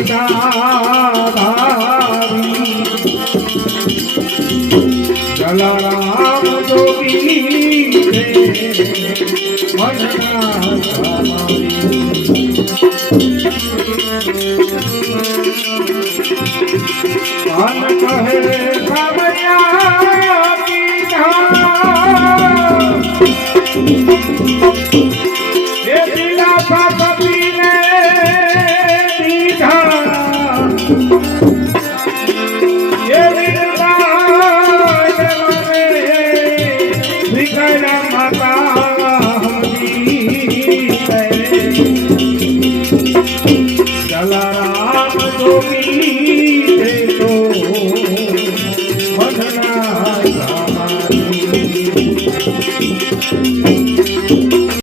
જગદાધારી જલારામ જોગી મન કહે ખબર્યા જલારામ